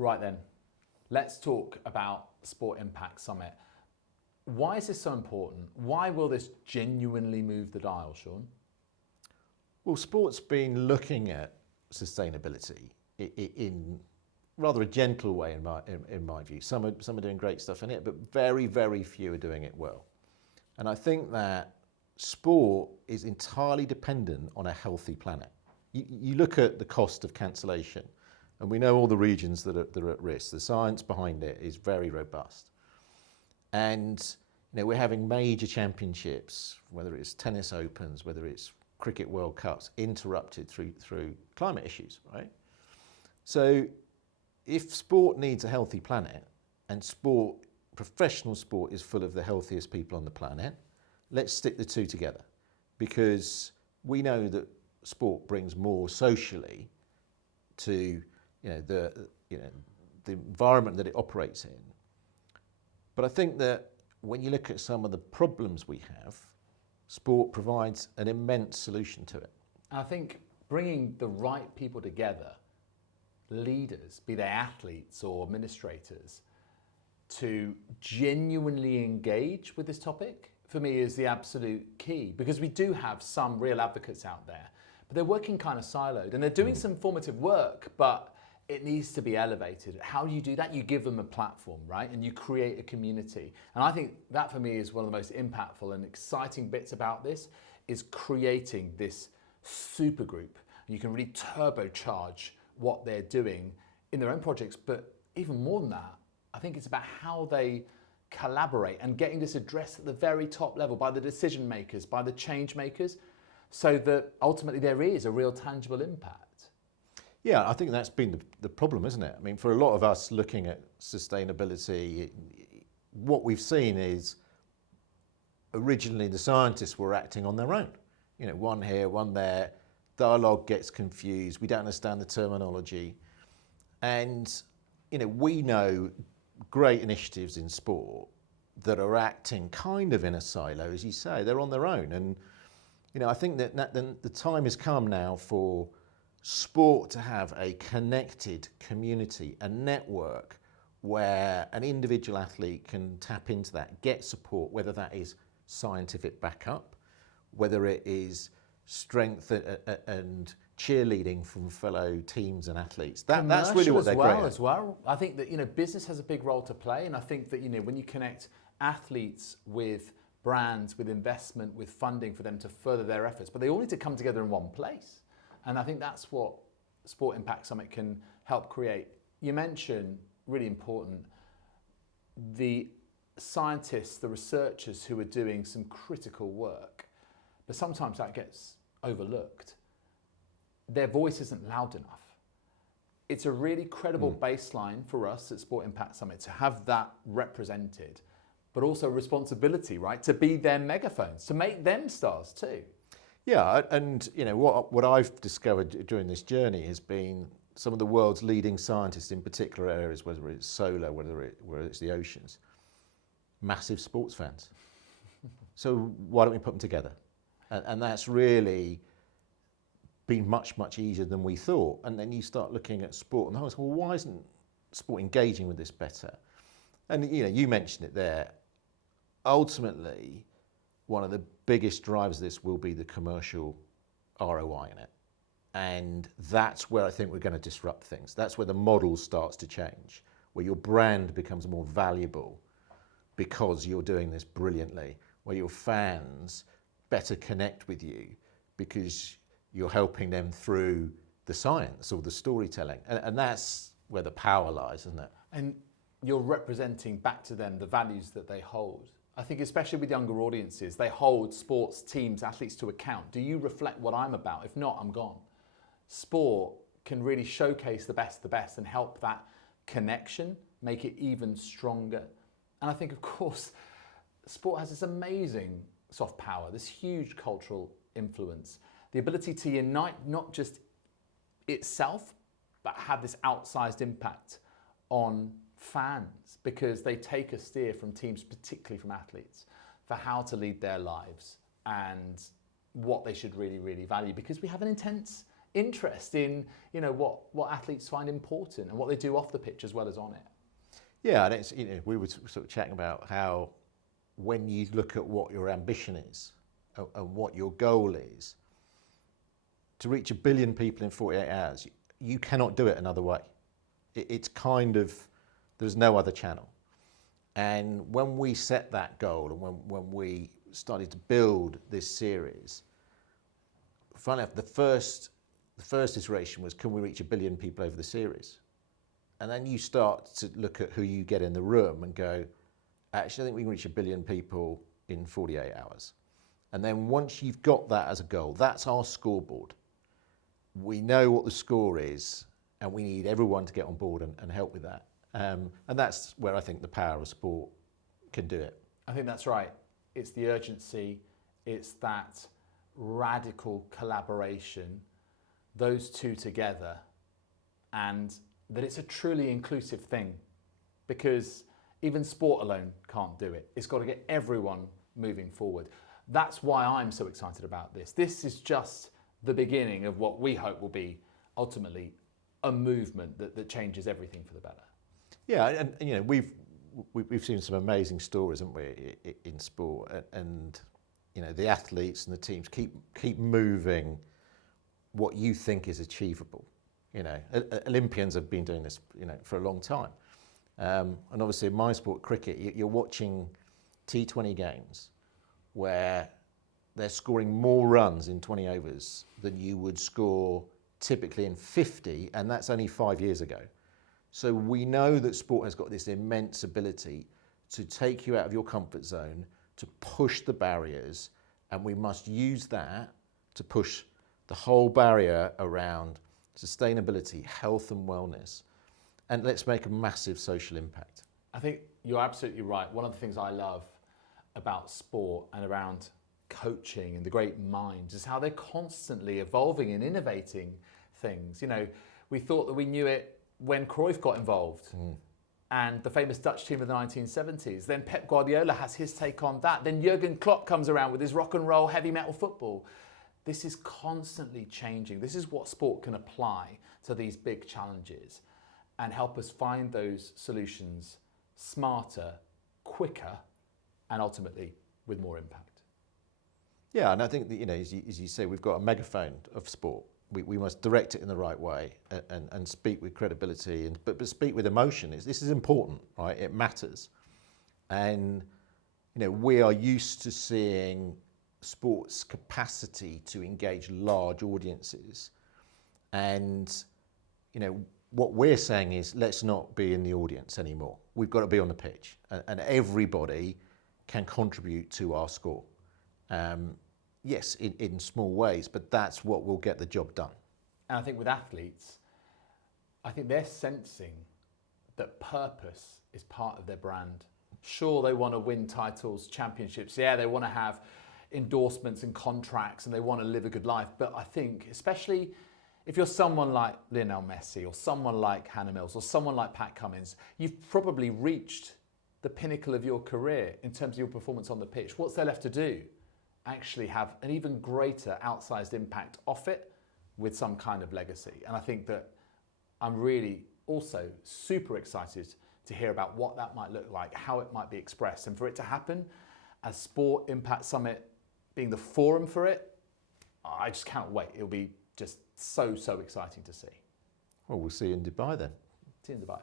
Right then, let's talk about Sport Impact Summit. Why is this so important? Why will this genuinely move the dial, Sean? Well, sport's been looking at sustainability in rather a gentle way, in my view. Some are doing great stuff in it, but very, very few are doing it well. And I think that sport is entirely dependent on a healthy planet. You look at the cost of cancellation, and we know all the regions that are at risk. The science behind it is very robust. And we're having major championships, whether it's tennis opens, whether it's cricket World Cups, interrupted through climate issues, right? So if sport needs a healthy planet, and professional sport is full of the healthiest people on the planet, let's stick the two together, because we know that sport brings more socially to the environment that it operates in. But I think that when you look at some of the problems we have, sport provides an immense solution to it. I think bringing the right people together, leaders, be they athletes or administrators, to genuinely engage with this topic, for me, is the absolute key, because we do have some real advocates out there, but they're working kind of siloed and they're doing some formative work, but it needs to be elevated. How do you do that? You give them a platform, right? And you create a community. And I think that for me is one of the most impactful and exciting bits about this, is creating this super group. And you can really turbocharge what they're doing in their own projects. But even more than that, I think it's about how they collaborate and getting this addressed at the very top level by the decision makers, by the change makers, so that ultimately there is a real tangible impact. Yeah, I think that's been the problem, isn't it? I mean, for a lot of us looking at sustainability, what we've seen is originally the scientists were acting on their own. One here, one there, dialogue gets confused, we don't understand the terminology. And, we know great initiatives in sport that are acting kind of in a silo, as you say, they're on their own. And, I think that the time has come now for sport to have a connected community, a network where an individual athlete can tap into that, get support, whether that is scientific backup, whether it is strength and cheerleading from fellow teams and athletes. That's really what they're great at. As well. I think that business has a big role to play, and I think that when you connect athletes with brands, with investment, with funding for them to further their efforts, but they all need to come together in one place. And I think that's what Sport Impact Summit can help create. You mentioned, really important, the scientists, the researchers who are doing some critical work, but sometimes that gets overlooked. Their voice isn't loud enough. It's a really credible baseline for us at Sport Impact Summit to have that represented, but also responsibility, right? To be their megaphones, to make them stars too. Yeah, and what I've discovered during this journey has been some of the world's leading scientists in particular areas, whether it's solar, whether it's the oceans, massive sports fans. So why don't we put them together? And that's really been much, much easier than we thought. And then you start looking at sport and the whole, well, why isn't sport engaging with this better? And you mentioned it there. Ultimately, one of the biggest drivers of this will be the commercial ROI in it. And that's where I think we're going to disrupt things. That's where the model starts to change, where your brand becomes more valuable because you're doing this brilliantly, where your fans better connect with you because you're helping them through the science or the storytelling. And that's where the power lies, isn't it? And you're representing back to them the values that they hold. I think especially with younger audiences, they hold sports teams, athletes to account. Do you reflect what I'm about? If not, I'm gone. Sport can really showcase the best and help that connection, make it even stronger. And I think, of course, sport has this amazing soft power, this huge cultural influence, the ability to unite not just itself, but have this outsized impact on fans, because they take a steer from teams, particularly from athletes, for how to lead their lives and what they should really, really value. Because we have an intense interest in, you know, what athletes find important and what they do off the pitch as well as on it. Yeah, and it's, you know, we were sort of chatting about how when you look at what your ambition is and what your goal is, to reach 1 billion people in 48 hours, you cannot do it another way. It's kind of, there's no other channel. And when we set that goal and when we started to build this series, funnily enough, the first iteration was, can we reach 1 billion people over the series? And then you start to look at who you get in the room and go, actually, I think we can reach 1 billion people in 48 hours. And then once you've got that as a goal, that's our scoreboard. We know what the score is, and we need everyone to get on board and help with that. And that's where I think the power of sport can do it. I think that's right. It's the urgency, it's that radical collaboration, those two together, and that it's a truly inclusive thing, because even sport alone can't do it. It's got to get everyone moving forward. That's why I'm so excited about this. This is just the beginning of what we hope will be ultimately a movement that changes everything for the better. Yeah, and you know, we've seen some amazing stories, haven't we, in sport, and you know, the athletes and the teams keep moving what you think is achievable. You know, Olympians have been doing this, you know, for a long time, and obviously in my sport, cricket, you're watching T20 games where they're scoring more runs in 20 overs than you would score typically in 50, and that's only 5 years ago. So we know that sport has got this immense ability to take you out of your comfort zone, to push the barriers, and we must use that to push the whole barrier around sustainability, health and wellness, and let's make a massive social impact. I think you're absolutely right. One of the things I love about sport and around coaching and the great minds is how they're constantly evolving and innovating things. You know, we thought that we knew it when Cruyff got involved and the famous Dutch team of the 1970s. Then Pep Guardiola has his take on that. Then Jurgen Klopp comes around with his rock and roll heavy metal football. This is constantly changing. This is what sport can apply to these big challenges and help us find those solutions smarter, quicker, and ultimately with more impact. Yeah, and I think that, you know, as you say, we've got a megaphone of sport. We must direct it in the right way and speak with credibility, but speak with emotion. This is important, right? It matters. And, you know, we are used to seeing sport's capacity to engage large audiences. And, you know, what we're saying is, let's not be in the audience anymore. We've got to be on the pitch, and everybody can contribute to our score. Yes, in small ways, but that's what will get the job done. And I think with athletes, I think they're sensing that purpose is part of their brand. Sure, they want to win titles, championships. Yeah, they want to have endorsements and contracts, and they want to live a good life. But I think, especially if you're someone like Lionel Messi or someone like Hannah Mills or someone like Pat Cummins, you've probably reached the pinnacle of your career in terms of your performance on the pitch. What's there left to do? Actually have an even greater outsized impact off it with some kind of legacy. And I think that I'm really also super excited to hear about what that might look like, how it might be expressed, and for it to happen as Sport Impact Summit being the forum for it, I just can't wait. It'll be just so exciting to see. Well, we'll see you in Dubai then. See you in Dubai.